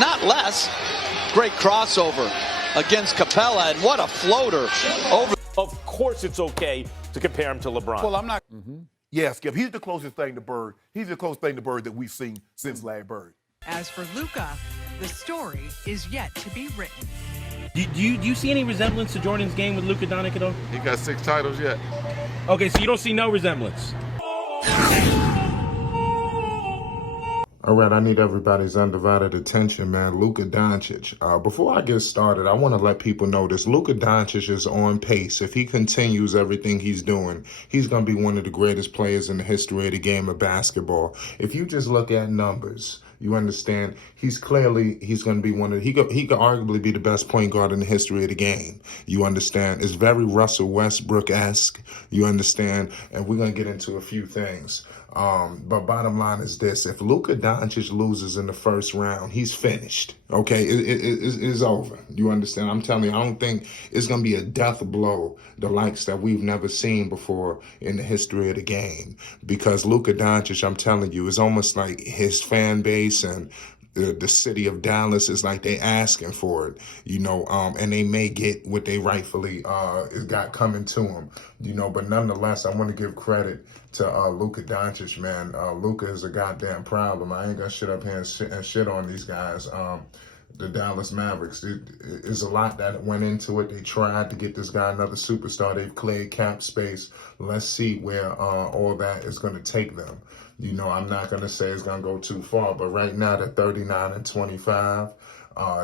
not less. Great crossover against Capella, and what a floater over. Of course it's okay to compare him to LeBron. Well, I'm not. Yeah, Skip, he's the closest thing to Bird. He's the closest thing to Bird that we've seen since Larry Bird. As for Luka, the story is yet to be written. Do you see any resemblance to Jordan's game with Luka Doncic at all? He got 6 titles yet. Okay, so you don't see no resemblance. All right, I need everybody's undivided attention, man. Luka Doncic. Before I get started, I want to let people know this. Luka Doncic is on pace. If he continues everything he's doing, he's going to be one of the greatest players in the history of the game of basketball. If you just look at numbers, you understand, he's going to be he could arguably be the best point guard in the history of the game. You understand? It's very Russell Westbrook-esque. You understand? And we're going to get into a few things. But bottom line is this. If Luka Doncic loses in the first round, he's finished. Okay? It's over. You understand? I'm telling you, I don't think it's going to be a death blow, the likes that we've never seen before in the history of the game. Because Luka Doncic, I'm telling you, is almost like his fan base and the city of Dallas is like they asking for it, and they may get what they rightfully got coming to them, but nonetheless, I want to give credit to Luka Doncic, man. Luka is a goddamn problem. I ain't gonna shit up here and shit on these guys. The Dallas Mavericks, there's a lot that went into it. They tried to get this guy another superstar. They've cleared cap space. Let's see where all that is going to take them. I'm not going to say it's going to go too far, but right now they're 39-25.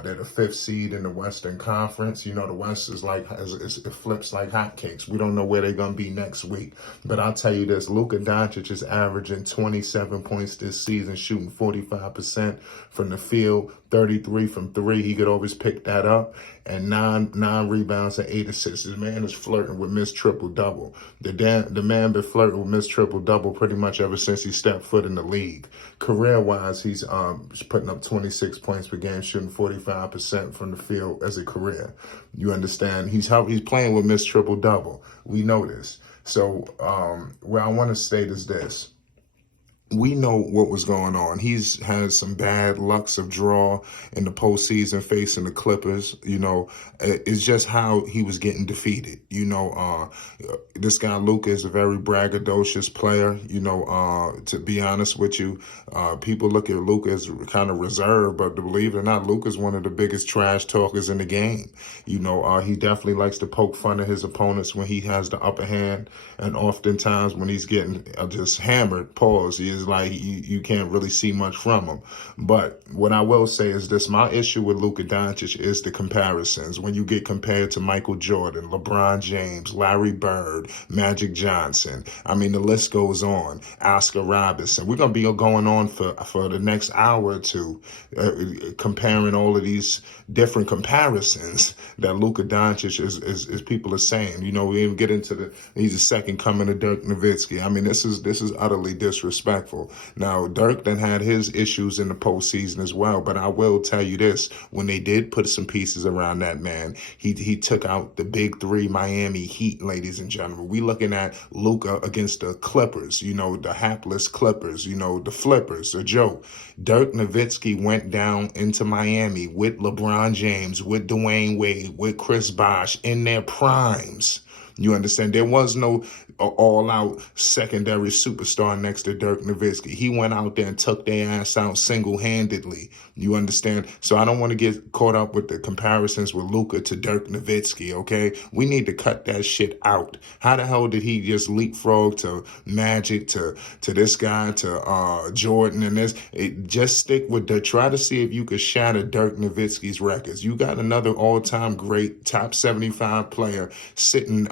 They're the 5th seed in the Western Conference. The West is it flips like hotcakes. We don't know where they're going to be next week. But I'll tell you this, Luka Doncic is averaging 27 points this season, shooting 45% from the field, 33 from 3. He could always pick that up. And nine rebounds and 8 assists. This man is flirting with Miss Triple-Double. The man been flirting with Miss Triple-Double pretty much ever since he stepped foot in the league. Career-wise, he's putting up 26 points per game, shooting 45% from the field as a career. You understand? He's playing with Miss Triple-Double. We know this. So where I want to state is this. We know what was going on. He's had some bad lucks of draw in the postseason facing the Clippers. It's just how he was getting defeated. This guy Luka is a very braggadocious player. To be honest with you, people look at Luka as kind of reserved, but believe it or not, Luka's one of the biggest trash talkers in the game. He definitely likes to poke fun at his opponents when he has the upper hand, and oftentimes when he's getting just hammered, is like you can't really see much from him. But what I will say is this. My issue with Luka Doncic is the comparisons. When you get compared to Michael Jordan, LeBron James, Larry Bird, Magic Johnson, I mean, the list goes on. Oscar Robertson. We're going to be going on for the next hour or two comparing all of these different comparisons that Luka Doncic is people are saying. We even get into he's the second coming of Dirk Nowitzki. I mean, this is utterly disrespectful. Now, Dirk then had his issues in the postseason as well, but I will tell you this, when they did put some pieces around that man, he took out the big 3 Miami Heat, ladies and gentlemen. We looking at Luka against the Clippers, the hapless Clippers, the flippers, a joke. Dirk Nowitzki went down into Miami with LeBron James, with Dwayne Wade, with Chris Bosh in their primes. You understand? There was no all-out secondary superstar next to Dirk Nowitzki. He went out there and took their ass out single-handedly. You understand? So I don't want to get caught up with the comparisons with Luka to Dirk Nowitzki, okay? We need to cut that shit out. How the hell did he just leapfrog to Magic, to this guy, to Jordan and this? Just stick with try to see if you could shatter Dirk Nowitzki's records. You got another all-time great top 75 player sitting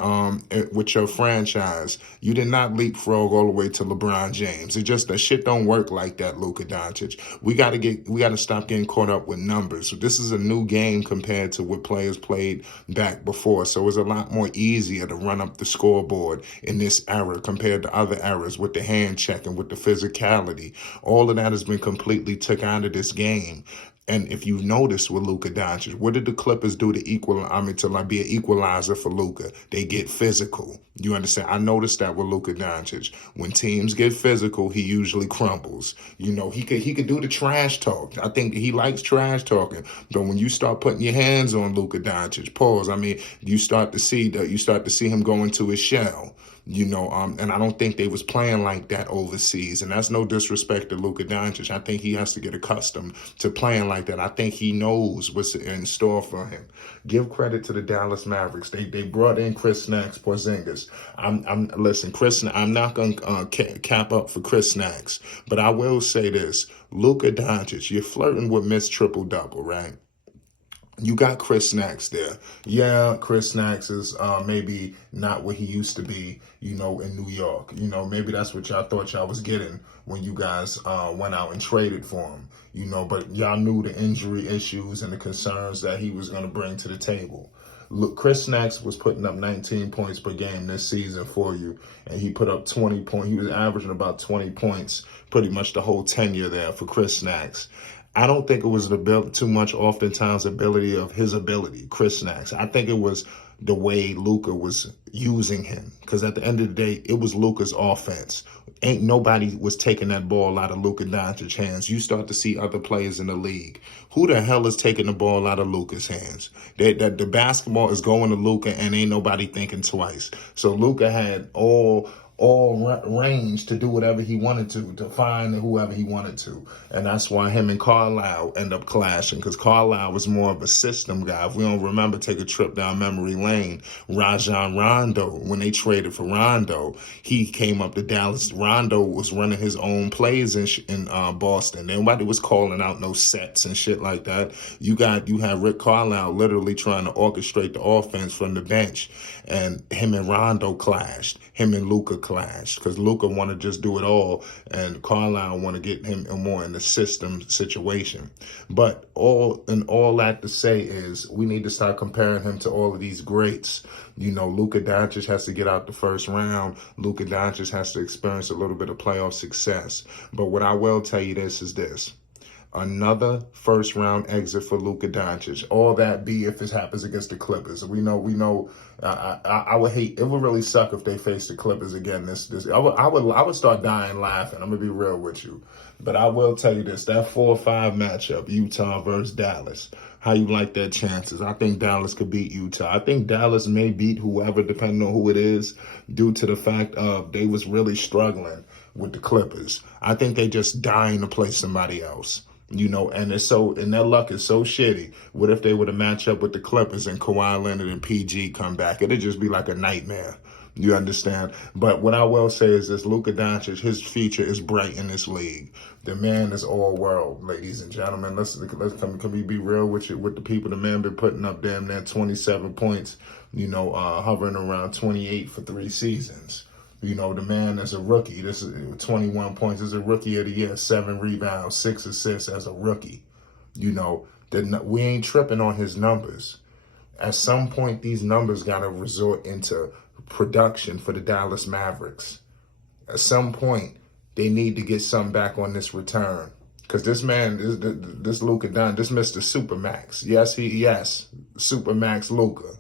with your franchise. You did not leapfrog all the way to LeBron James. It just, that shit don't work like that, Luka Doncic. We got to stop getting caught up with numbers. So this is a new game compared to what players played back before. So it's a lot more easier to run up the scoreboard in this era compared to other eras with the hand checking, with the physicality. All of that has been completely took out of this game. And if you notice with Luka Doncic, what did the Clippers do to like be an equalizer for Luka? They get physical. You understand? I noticed that with Luka Doncic. When teams get physical, he usually crumbles. You know, he could do the trash talk. I think he likes trash talking. But when you start putting your hands on Luka Doncic, pause. I mean, you start to see him go into his shell. You know, and I don't think they was playing like that overseas. And that's no disrespect to Luka Doncic. I think he has to get accustomed to playing like that. I think he knows what's in store for him. Give credit to the Dallas Mavericks. They brought in Chris Snacks, Porzingis. I'm not gonna cap up for Chris Snacks, but I will say this: Luka Doncic, you're flirting with Miss Triple Double, right? You got Chris Snacks there. Yeah, Chris Snacks is maybe not what he used to be, you know, in New York. You know, maybe that's what y'all thought y'all was getting when you guys went out and traded for him, you know, but y'all knew the injury issues and the concerns that he was going to bring to the table. Look, Chris Snacks was putting up 19 points per game this season for you, and he put up 20 points. He was averaging about 20 points pretty much the whole tenure there for Chris Snacks. I don't think it was too much oftentimes his ability, Chris Snacks. I think it was the way Luka was using him. Because at the end of the day, it was Luka's offense. Ain't nobody was taking that ball out of Luka Doncic's hands. You start to see other players in the league. Who the hell is taking the ball out of Luka's hands? That the basketball is going to Luka and ain't nobody thinking twice. So Luka had all range to do whatever he wanted to find whoever he wanted to. And that's why him and Carlisle end up clashing, because Carlisle was more of a system guy. If we don't remember, take a trip down memory lane, Rajon Rondo, when they traded for Rondo, he came up to Dallas. Rondo was running his own plays in Boston. Nobody was calling out no sets and shit like that. You had Rick Carlisle literally trying to orchestrate the offense from the bench, and him and Rondo clashed. Him and Luka clashed, because Luka want to just do it all, and Carlisle want to get him more in the system situation. But all that to say is we need to start comparing him to all of these greats. You know, Luka Doncic has to get out the first round. Luka Doncic has to experience a little bit of playoff success. But what I will tell you is this. Another first round exit for Luka Doncic. All that be if it happens against the Clippers. We know. I would hate. It would really suck if they face the Clippers again. I would start dying laughing. I'm gonna be real with you. But I will tell you this: that 4-5 matchup, Utah versus Dallas. How you like their chances? I think Dallas could beat Utah. I think Dallas may beat whoever, depending on who it is, due to the fact of they was really struggling with the Clippers. I think they just dying to play somebody else. You know, and their luck is so shitty. What if they were to match up with the Clippers and Kawhi Leonard and PG come back? It'd just be like a nightmare. You understand? But what I will say is this: Luka Doncic, his future is bright in this league. The man is all world, ladies and gentlemen. Can we be real with the people? The man been putting up damn near 27 points. You know, hovering around 28 for 3 seasons. You know, the man is a rookie. This is 21 points. This is a rookie of the year. 7 rebounds, 6 assists as a rookie. You know, we ain't tripping on his numbers. At some point, these numbers got to resort into production for the Dallas Mavericks. At some point, they need to get something back on this return. Because this man, this Luka Doncic, this Mr. Supermax. Yes, Supermax Luka.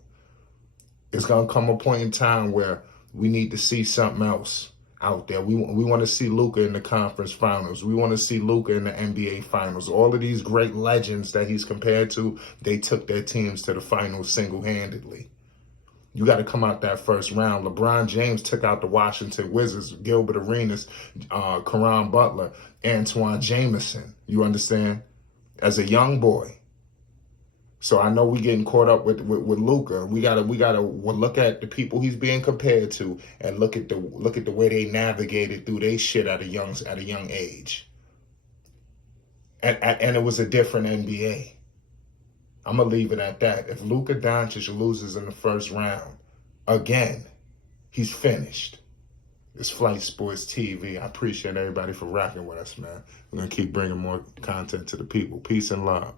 It's going to come a point in time where we need to see something else out there. We want to see Luka in the conference finals. We want to see Luka in the NBA finals. All of these great legends that he's compared to, they took their teams to the finals single-handedly. You got to come out that first round. LeBron James took out the Washington Wizards, Gilbert Arenas, Caron Butler, Antoine Jameson. You understand? As a young boy. So I know we getting caught up with Luka. We gotta look at the people he's being compared to and look at the way they navigated through their shit at a young age. And it was a different NBA. I'm gonna leave it at that. If Luka Doncic loses in the first round again, he's finished. It's Flight Sports TV. I appreciate everybody for rocking with us, man. We're gonna keep bringing more content to the people. Peace and love.